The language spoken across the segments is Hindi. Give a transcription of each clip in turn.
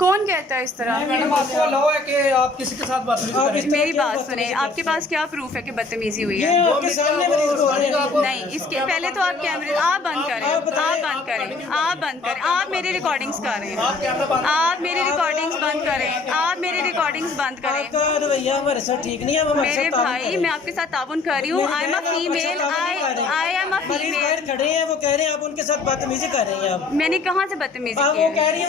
कौन कहता है इस तरह? मैडम आपको अलाउ है कि आप किसी के साथ बातचीत करें? मेरी बात सुने, आपके पास क्या प्रूफ है कि बदतमीजी हुई है? नहीं, इसके पहले तो आप कैमरे आप बंद करें, आप मेरी रिकॉर्डिंग्स कर रहे हैं, आप मेरी रिकॉर्डिंग्स बंद करें, आप मेरी रिकॉर्डिंग्स बंद करें। रवैया हमारे साथ ठीक नहीं है। मेरे भाई, मैं आपके साथ ताउन कर रही हूँ। I am a female, I am a female. खड़े हैं, वो कह रहे हैं आप उनके साथ बदतमीजी कर रही हैं। आप मैंने कहाँ से बदतमीजी वो की? कह रही है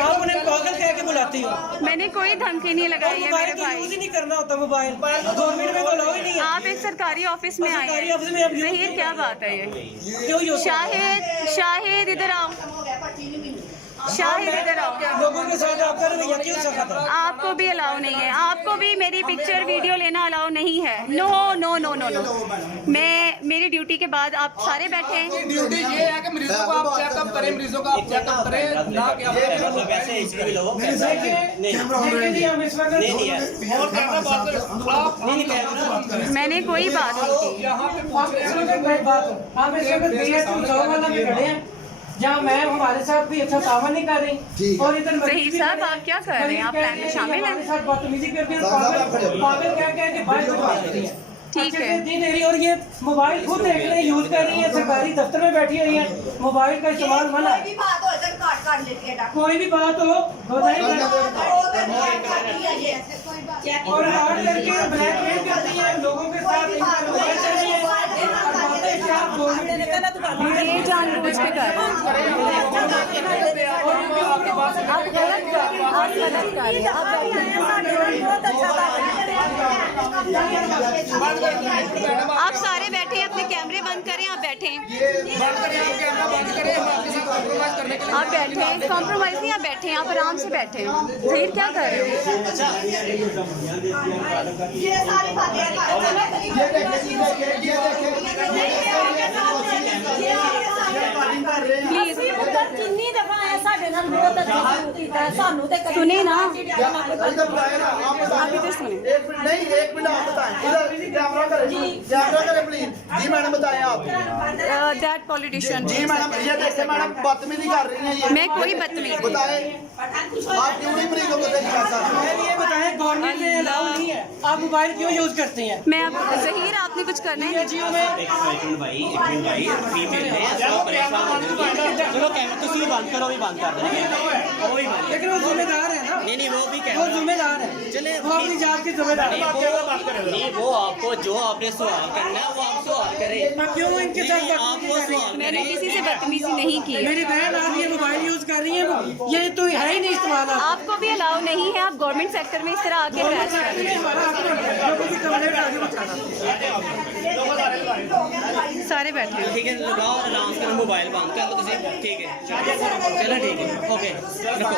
आप उन्हें पागल कह के बुलाती हो। मैंने कोई धमकी नहीं लगाई है मेरे भाई। यूज ही नहीं करना होता मोबाइल, 2 मिनट में बोलो ही नहीं है। आप एक सरकारी ऑफिस में आए हैं, ज़हीर क्या बात है ये? क्यों यूज? शाहिद इधर आओ, शाहिद इधर आओ। लोगों के साथ आपका रवैया क्यों सख्त है? आपको भी अलाउ नहीं है, आपको भी मेरी पिक्चर वीडियो लेना अलाउ नहीं है। No no no no no. मैं मेरी ड्यूटी के बाद आप सारे बैठे हैं। ड्यूटी ये है कि मरीजों को आप चेकअप करें, मरीजों का आप चेकअप करें, ना कि आप वैसे इसको भी लोग मैंने कोई बात नहीं की। यहाँ पे जहाँ मैं हमारे साथ भी अच्छा तावन नहीं कर रही और इधर ज़हीर साहब, आप क्या कर रहे हैं? आप प्लान में शामिल हैं? साथ बदतमीजी करती है, पागल क्या कह के बाहर से बात करती है। ठीक है। नहीं दे रही और ये मोबाइल खुद देख रहे हैं, यूज कर रही है, सरकारी दफ्तर में बैठी हुई है, मोबाइल का इस्तेमाल मना। कोई भी बात हो तो काट काट लेती है। कोई भी बात हो बताइए और हार्ड करके ब्लैकमेल करती है लोगों के साथ। ये जानबूझ के कर रहे हैं। आप गलत कर रहे हैं। आप सारे बैठे हैं, अपने कैमरे बंद करें, आप बैठे हैं, आप बैठे हैं, कॉम्प्रोमाइज नहीं, आप बैठे हैं, आप आराम से बैठे हैं। ज़हीर क्या कर रहे हो? ये सारी प्लीज कितनी दफा है साढ़े नाल बहुत अच्छा सानू ते सुने ना, आप इधर सुने। एक मिनट आप बताएं, इधर कैमरा करें प्लीज। जी मैडम बताएं आप। That politician. जी मैडम, ये देखिए मैडम बदतमीजी कर रही हैं ये। मैं कोई बदतमीजी बताएं आप क्यों नहीं मरीजों को देख सकते? ये बताएं गवर्नमेंट ने अलाउ नहीं है, आप मोबाइल क्यों यूज करते हैं? मैं अब ज़हीर, आपने कुछ करना है? जियो में चलो कैमरा तुसी बंद करो, भी बंद कर देंगे। लेकिन वो जिम्मेदार है ना। नहीं वो भी वो जिम्मेदार है, चले वो अपनी जात की जिम्मेदार है। नहीं वो आपको जो आपने सवाल करना है वो आप सवाल करें। क्यों इनके साथ आपको सवाल मैंने करें। किसी से बदतमीजी नहीं की। मेरी बहन आ रही है, मोबाइल यूज कर रही है, ये तो है ही नहीं इस्तेमाल। आपको भी अलाउ नहीं है, आप गवर्नमेंट सेक्टर में इस तरह आके रैश कर रहे हैं। सारे बैठे हैं। ठीक है, लगाओ आराम से मोबाइल बंद कर लो तुसी। ठीक है चलो ठीक है, ओके रखो।